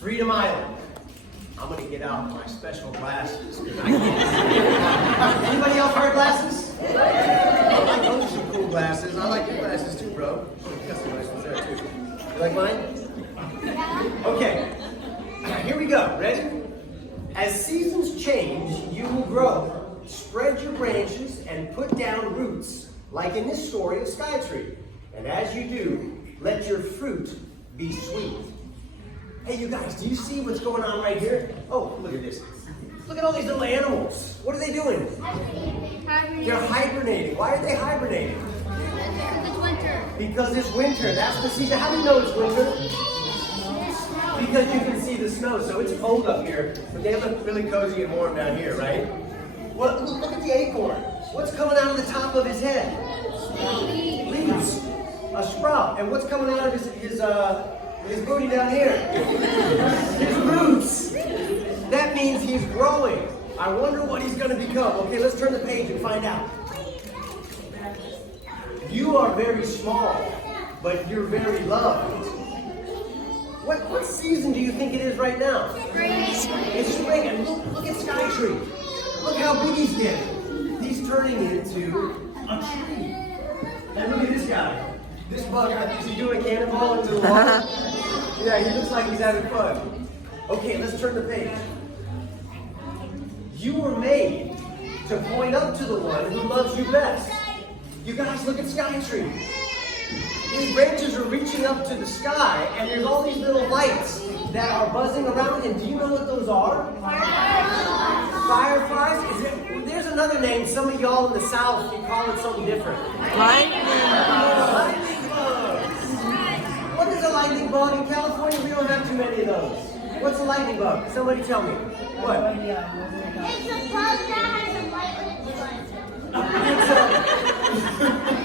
Freedom Island. I'm gonna get out my special glasses because I can't see. Anybody else wear glasses? I like those are some cool glasses. I like your glasses too, bro. You got some nice ones there too. You like mine? Okay. Here we go. Ready? As seasons change, you will grow. Spread your branches and put down roots, like in this story of Sky Tree. And as you do, let your fruit be sweet. Hey, you guys, do you see what's going on right here? Oh, look at this. Look at all these little animals. What are they doing? They're hibernating. Why are they hibernating? Because it's winter. Because it's winter. That's the season. How do you know it's winter? Because you can see the snow. So it's cold up here, but they look really cozy and warm down here, right? Well, look at the acorn. What's coming out of the top of his head? Leaves. A sprout. And what's coming out of his booty down here? His roots. That means he's growing. I wonder what he's going to become. Okay, let's turn the page and find out. You are very small, but you're very loved. What season do you think it is right now? Spring. It's spring, and look at Sky Tree. Look how big he's getting. He's turning into a tree. And look at this guy. This bug, is he doing a cannonball into the water? Yeah, he looks like he's having fun. Okay, let's turn the page. You were made to point up to the one who loves you best. You guys, look at Sky Tree. His branches are reaching up to the sky, and there's all these little lights that are buzzing around him. Do you know what those are? Fireflies? There's another name. Some of y'all in the South, you call it something different. Lightning. Lightning bugs. What is a lightning bug? In California, we don't have too many of those. What's a lightning bug? Somebody tell me. What? It's a bug that has a light on its butt.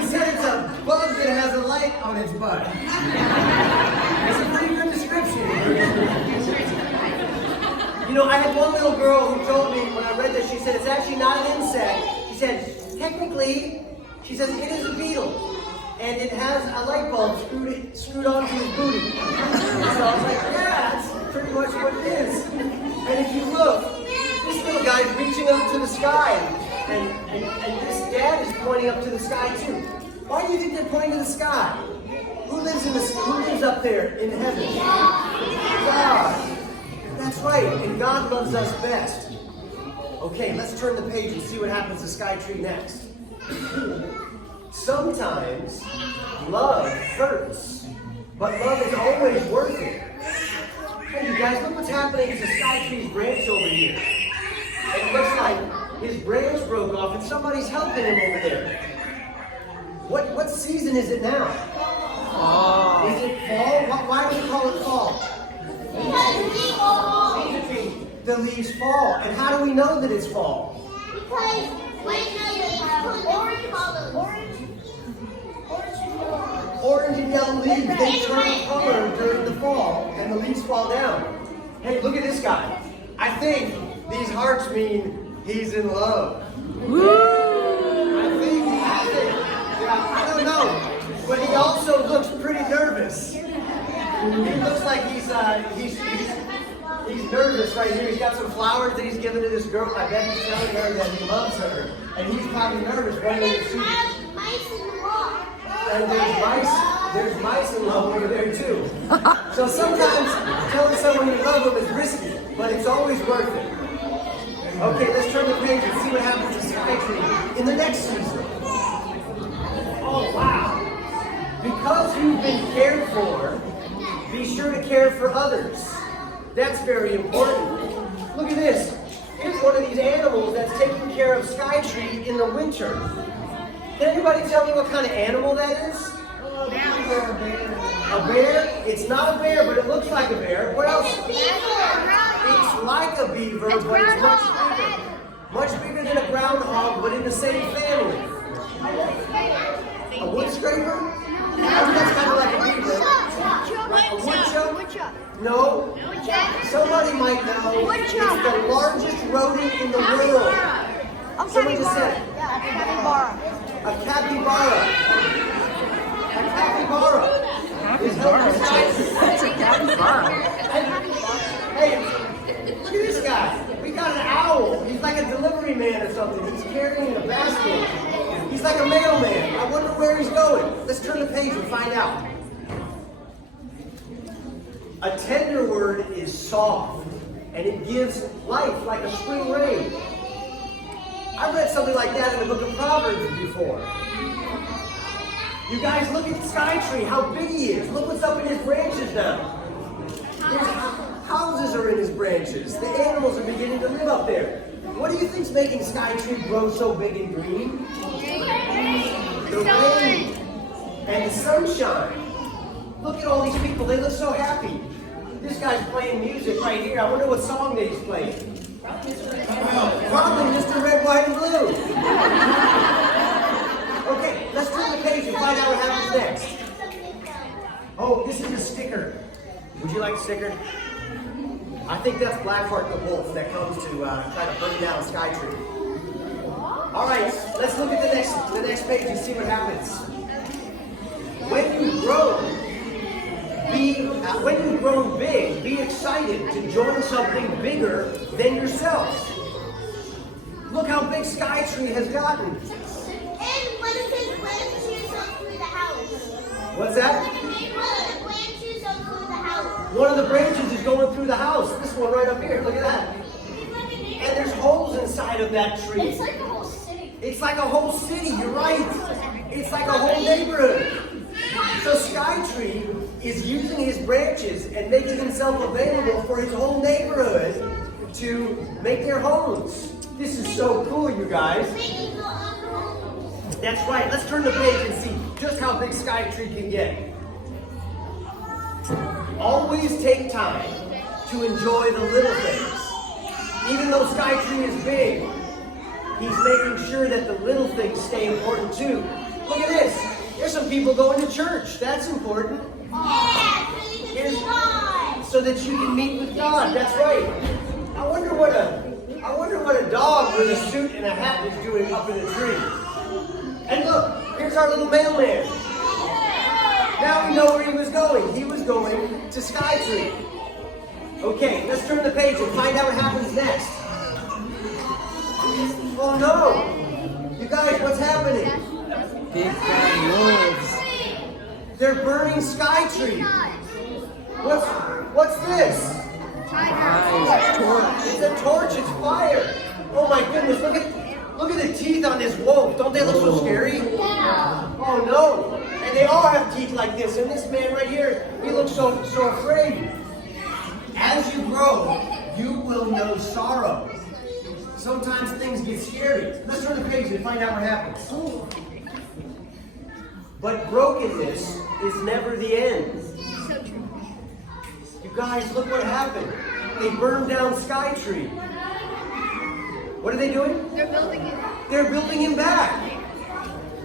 He said it's a bug that has a light on its butt. That's a pretty good description. You know, I had one little girl who told me when I read this, she said it's actually not an insect. She said, technically, she says it is a beetle. And it has a light bulb screwed onto his booty. So I was like, yeah, that's pretty much what it is. And if you look, this little guy's reaching up to the sky. And this dad is pointing up to the sky too. Why do you think they're pointing to the sky? Who lives up there in heaven? God. That's right, and God loves us best. Okay, let's turn the page and see what happens to Sky Tree next. Sometimes love hurts, but love is always worth it. Hey, you guys, look what's happening to Sky Tree's branch over here. It looks like his branch broke off and somebody's helping him over there. What season is it now? Fall. Is it fall? Why do we call it fall? The leaves fall. And how do we know that it's fall? Because right now it's orange color. Orange and yellow leaves, they turn color during the fall, and the leaves fall down. Hey, look at this guy. I think these hearts mean he's in love. I think, yeah, I don't know, but he also looks pretty nervous. He looks like he's nervous right here. He's got some flowers that he's giving to this girl. I bet he's telling her that he loves her, and he's probably nervous right in the seat. And there's mice in love over there too. So sometimes telling someone you love them is risky, but it's always worth it. Okay, let's turn the page and see what happens to Sky Tree in the next season. Oh, wow. Because you've been cared for, be sure to care for others. That's very important. Look at this. Here's one of these animals that's taking care of Sky Tree in the winter. Can anybody tell me what kind of animal that is? A bear? It's not a bear, but it looks like a bear. What else? It's like a beaver, but it's much bigger. Much bigger than a groundhog, but in the same family. A wood scraper? That's kind of like a beaver. A woodchuck? No. Somebody might know. It's the largest rodent in the world. Someone just said it. A capybara. A capybara is held beside you. That's a capybara. a mailman. I wonder where he's going. Let's turn the page and find out. A tender word is soft, and it gives life like a spring rain. I read something like that in the book of Proverbs before. You guys, look at the sky tree, how big he is. Look what's up in his branches now. Houses are in his branches. The animals are beginning to live up there. What do you think's making Sky Tree grow so big and green? The rain and the sunshine. Look at all these people. They look so happy. This guy's playing music right here. I wonder what song that he's playing. Probably Mr. Red, White, and Blue. Okay, let's turn the page and find out what happens next. Oh, this is a sticker. Would you like a sticker? I think that's Blackheart the wolf that comes to try to bring down Sky Tree. All right, let's look at the next page and see what happens. When you've grown big, be excited to join something bigger than yourself. Look how big Sky Tree has gotten. And one of his branches up through the house. What's that? One of the branches is going through the house. This one right up here. Look at that. And there's holes inside of that tree. It's like a whole city. It's like a whole city. You're right. It's like a whole neighborhood. So Sky Tree is using his branches and making himself available for his whole neighborhood to make their homes. This is so cool, you guys. That's right. Let's turn the page and see just how big Sky Tree can get. Always take time to enjoy the little things. Even though Sky Tree is big, he's making sure that the little things stay important too. Look at this. There's some people going to church. That's important. So that you can meet with God. That's right. I wonder what a dog with a suit and a hat is doing up in the tree. And look, here's our little mailman. Now we know where he was going. He was going to Sky Tree. Okay, let's turn the page and find out what happens next. Oh no! You guys, what's happening? Big bad wolves. They're burning Sky Tree. What's this? Torch. It's a torch, it's fire. Oh my goodness, look at the teeth on this wolf. Don't they look so scary? Oh no. And they all have teeth like this. And this man right here, he looks so afraid. As you grow, you will know sorrow. Sometimes things get scary. Let's turn the page and find out what happens. But brokenness is never the end. You guys, look what happened. They burned down Sky Tree. What are they doing? They're building it. They're building him back.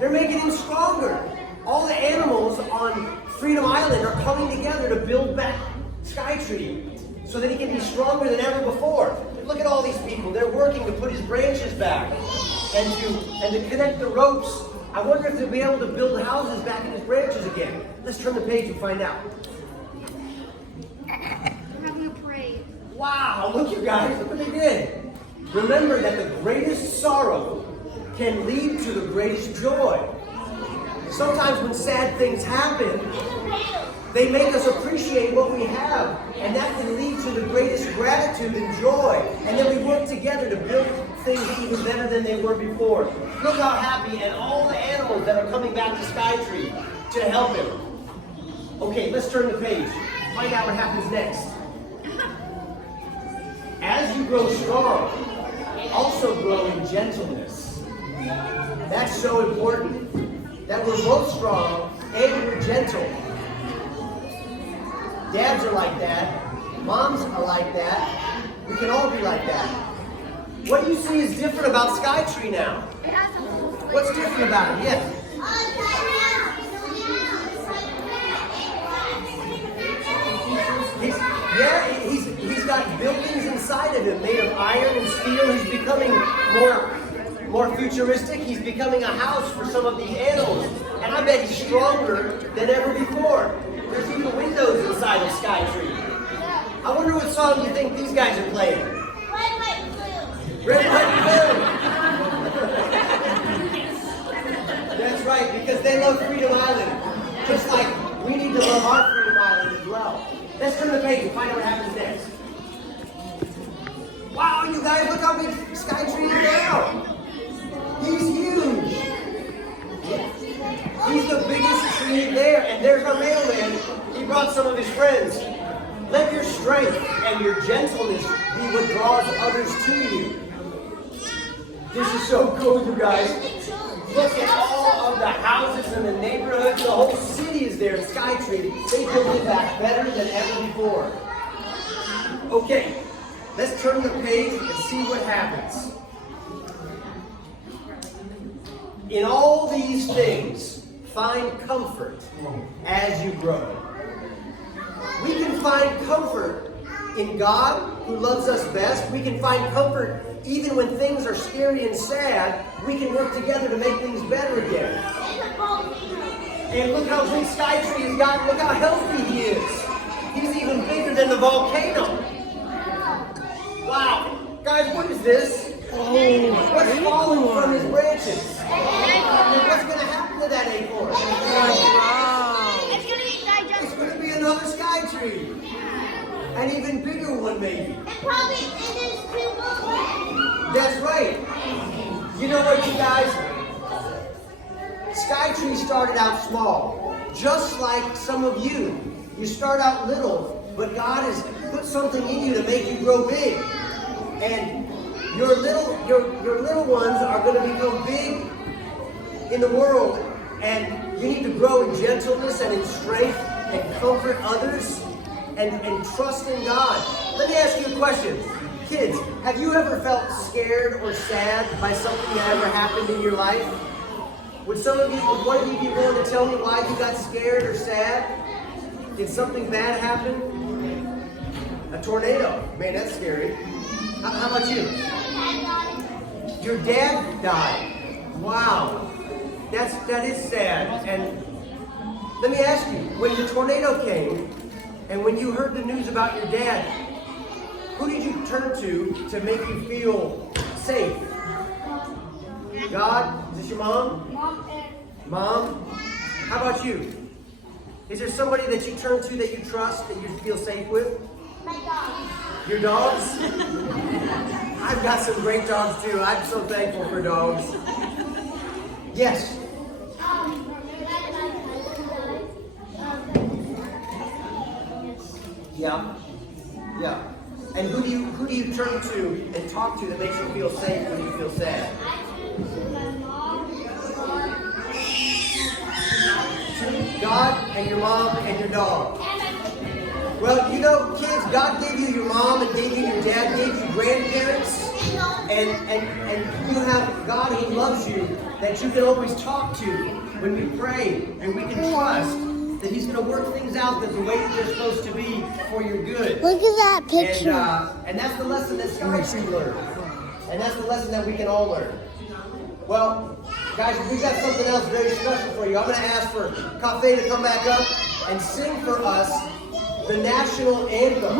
They're making him stronger. All the animals on Freedom Island are coming together to build back Sky Tree so that he can be stronger than ever before. Look at all these people. They're working to put his branches back and to connect the ropes. I wonder if they'll be able to build houses back in his branches again. Let's turn the page and find out. We're having a parade. Wow, look you guys, look what they did. Remember that the greatest sorrow can lead to the greatest joy. Sometimes when sad things happen, they make us appreciate what we have, and that can lead to the greatest gratitude and joy. And then we work together to build things even better than they were before. Look how happy, and all the animals that are coming back to Sky Tree to help him. Okay, let's turn the page. Find out what happens next. As you grow strong, also grow in gentleness. That's so important, that we're both strong and we're gentle. Dads are like that. Moms are like that. We can all be like that. What do you see is different about Sky Tree now? It has a whole What's different about it? Yeah. He's got buildings inside of him made of iron and steel. He's becoming more futuristic. He's becoming a house for some of these animals. And I bet he's stronger than ever before. There's even windows inside of Sky Tree. I wonder what song you think these guys are playing. Red, white, blue. Red, white, and blue. they love Freedom Island. Just like we need to love our Freedom Island as well. Let's turn the page and find out what happens next. Wow, you guys, look how big Skytree is now. He's huge. He's the biggest tree there. And there's our mailman. He brought some of his friends. Let your strength and your gentleness be what draws others to you. This is so cool, you guys. Look at all of the houses in the neighborhoods. The whole city is there in Skytree. They built it back better than ever before. Okay, let's turn the page and see what happens. In all these things, find comfort as you grow. We can find comfort in God, who loves us best. We can find comfort even when things are scary and sad. We can work together to make things better again. And look how big Skytree has gotten. Look how healthy he is. He's even bigger than the volcano. Wow. Guys, what is this? What's falling from his branches? What's going to happen to that acorn? It's going to be another Skytree. An even bigger one, maybe. And probably there's 2 more. That's right. You know what, you guys? Skytree started out small, just like some of you. You start out little, but God has put something in you to make you grow big. And your little ones are going to become big in the world. And you need to grow in gentleness and in strength and comfort others. And trust in God. Let me ask you a question. Kids, have you ever felt scared or sad by something that ever happened in your life? Would one of you be willing to tell me why you got scared or sad? Did something bad happen? A tornado. Man, that's scary. How about you? Your dad died. Wow. That is sad. And let me ask you, when the tornado came, and when you heard the news about your dad, who did you turn to make you feel safe? God? Is this your mom? Mom? How about you? Is there somebody that you turn to that you trust, that you feel safe with? My dog. Your dogs? I've got some great dogs too. I'm so thankful for dogs. Yes? Yeah. Yeah. And who do you turn to and talk to that makes you feel safe when you feel sad? God and your mom and your dog. Well, you know, kids, God gave you your mom and gave you your dad, gave you grandparents, and you have God who loves you that you can always talk to when we pray, and we can trust that He's going to work things out that the way that they're supposed to be for your good. Look at that picture. And that's the lesson that Skytree learned. And that's the lesson that we can all learn. Well, guys, we've got something else very special for you. I'm going to ask for Cafe to come back up and sing for us the national anthem.